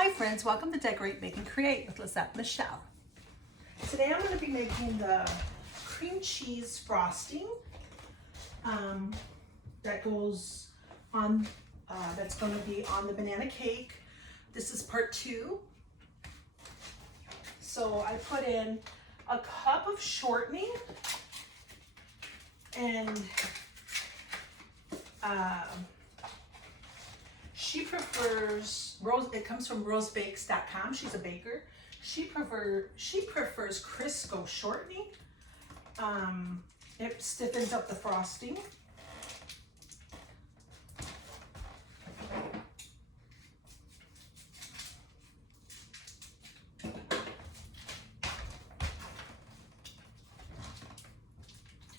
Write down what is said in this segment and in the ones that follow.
Hi friends, welcome to Decorate, Bake, and Create with LazetteMichelle. Today I'm going to be making the cream cheese frosting that goes on, that's going to be on the banana cake. This is part 2. So I put in a cup of shortening and she prefers it comes from rosebakes.com. She's a baker. She prefers Crisco shortening. It stiffens up the frosting.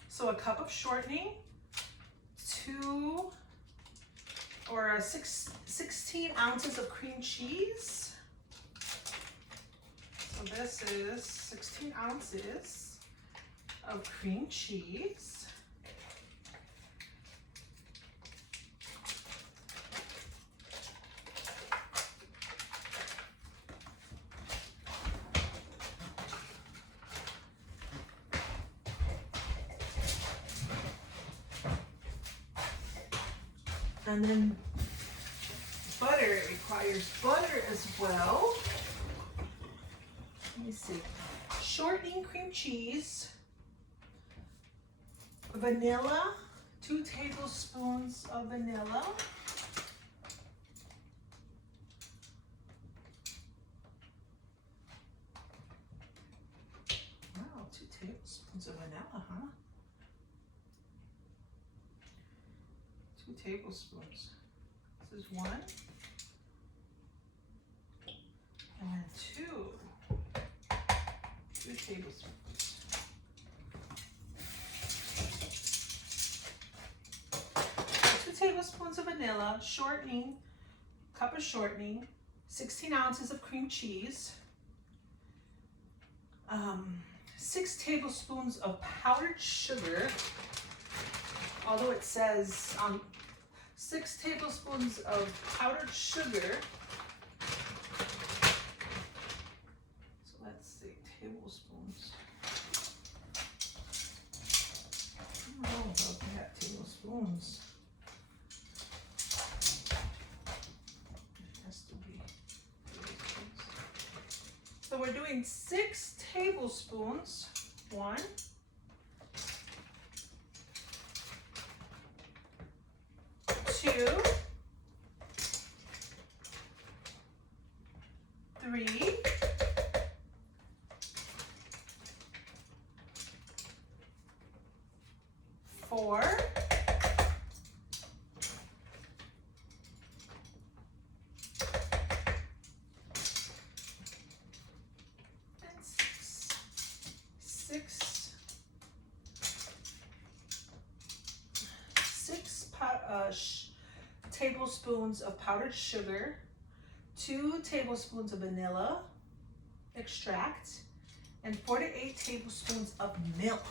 So a cup of shortening, 16 ounces of cream cheese. So this is 16 ounces of cream cheese. And then butter, it requires butter as well. Let me see. Shortening cream cheese, vanilla, 2 tablespoons of vanilla. Wow, 2 tablespoons of vanilla, huh? 2 tablespoons. This is 1. And then 2 tablespoons. 2 tablespoons of vanilla, shortening, cup of shortening, 16 ounces of cream cheese, 6 tablespoons of powdered sugar, although it says 6 tablespoons of powdered sugar. So let's see, tablespoons. I don't know about that, tablespoons. It has to be tablespoons. So we're doing 6 tablespoons. 1, 2, 3, 4, and 6 tablespoons of powdered sugar, 2 tablespoons of vanilla extract, and 4 to 8 tablespoons of milk.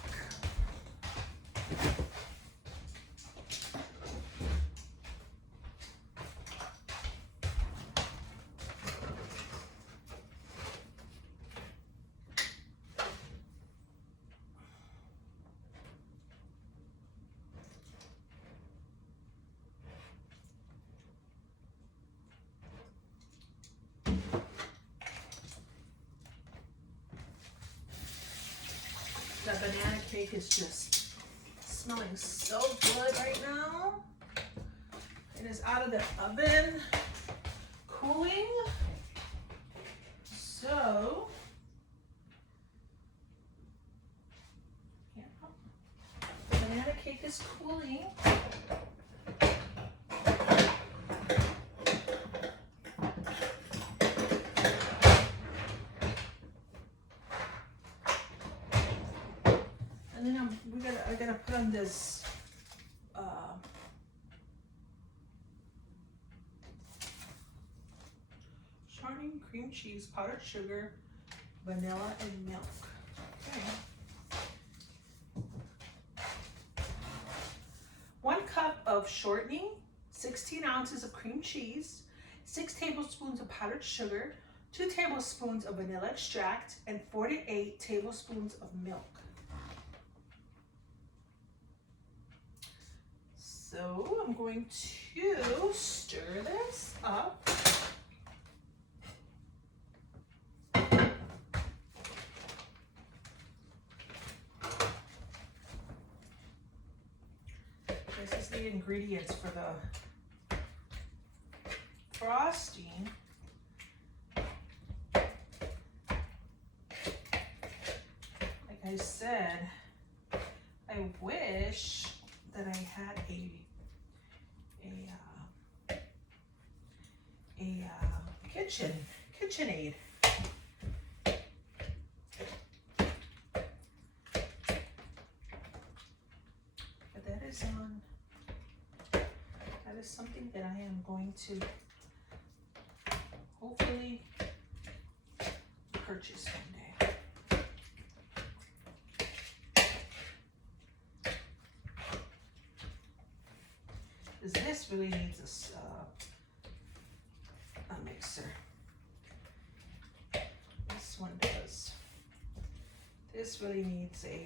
The banana cake is just smelling so good right now. It is out of the oven, cooling. So, yeah, the banana cake is cooling. And then I gotta put on this shortening, cream cheese, powdered sugar, vanilla, and milk. Okay. 1 cup of shortening, 16 ounces of cream cheese, 6 tablespoons of powdered sugar, 2 tablespoons of vanilla extract, and 48 tablespoons of milk. So I'm going to stir this up. This is the ingredients for the frosting. Like I said, I wish that I had a KitchenAid. But that is something that I am going to hopefully purchase one day. Because this really needs a mixer. This one does. This really needs a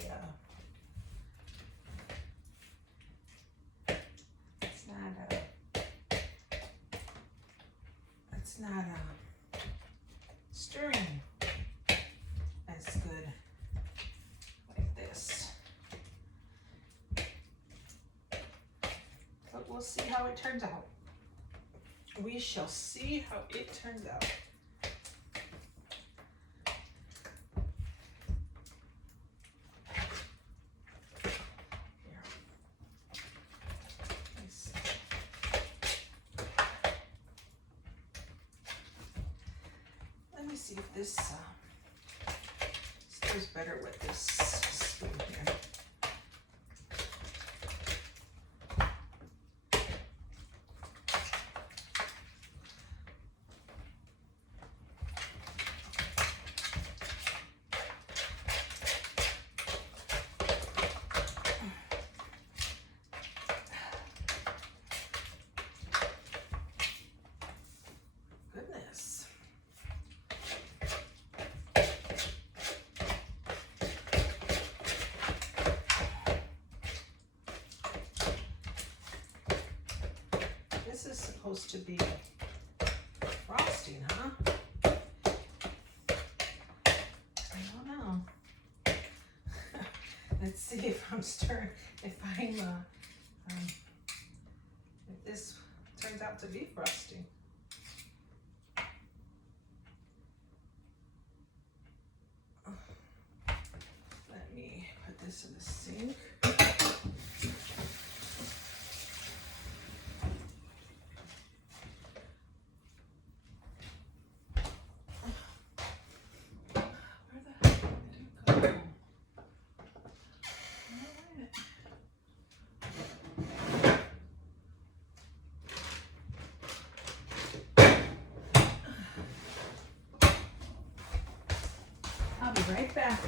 it's not stirring as good like this. But we'll see how it turns out. We shall see how it turns out. Let me see if this stirs better with this spoon here. Goodness. This is supposed to be frosting, huh? I don't know. Let's see if I'm stirring, if this turns out to be frosting. Let me put this in the sink. I'll be right back.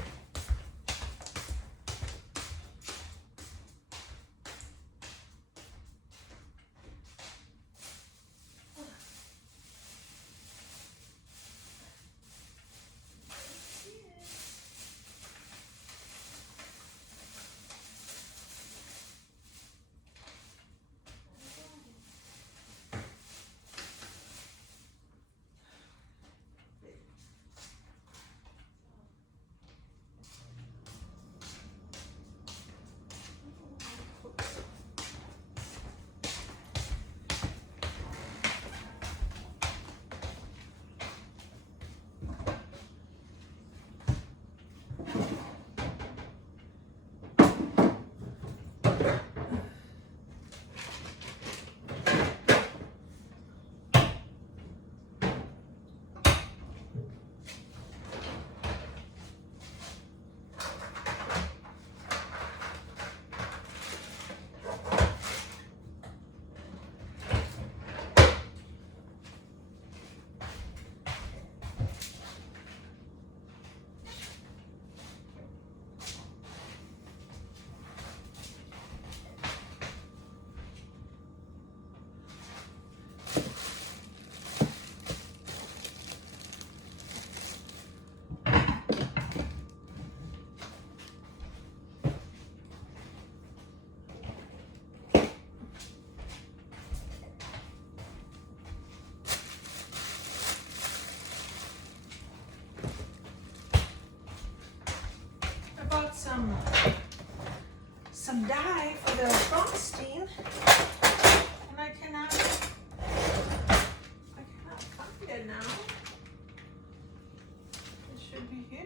should be here.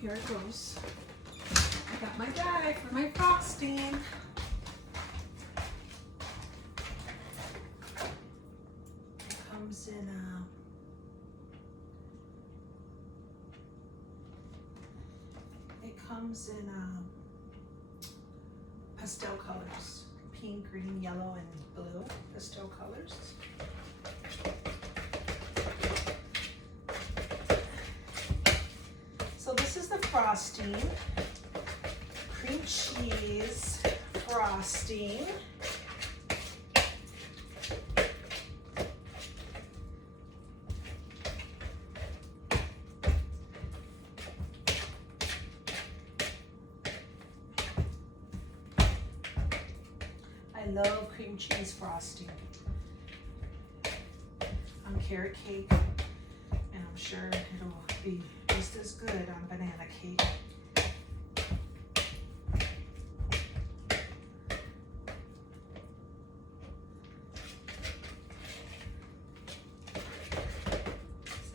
Here it goes. I got my bag for my frosting. It comes in pastel colors. Pink, green, yellow, and blue pastel colors. So this is the frosting, cream cheese frosting. I love cream cheese frosting on carrot cake, and I'm sure it'll be just as good on banana cake.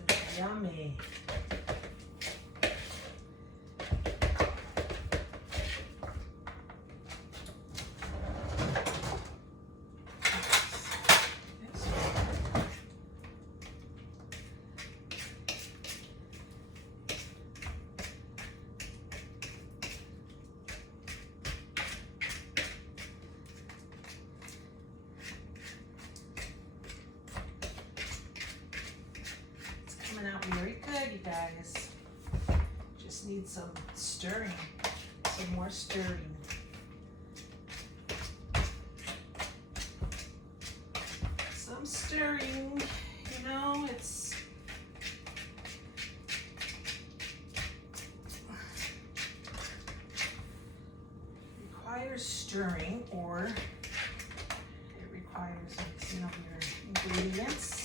It's yummy. Out very good, you guys. Just need some stirring, some more stirring. Some stirring, you know, it's requires stirring, or it requires mixing of your ingredients.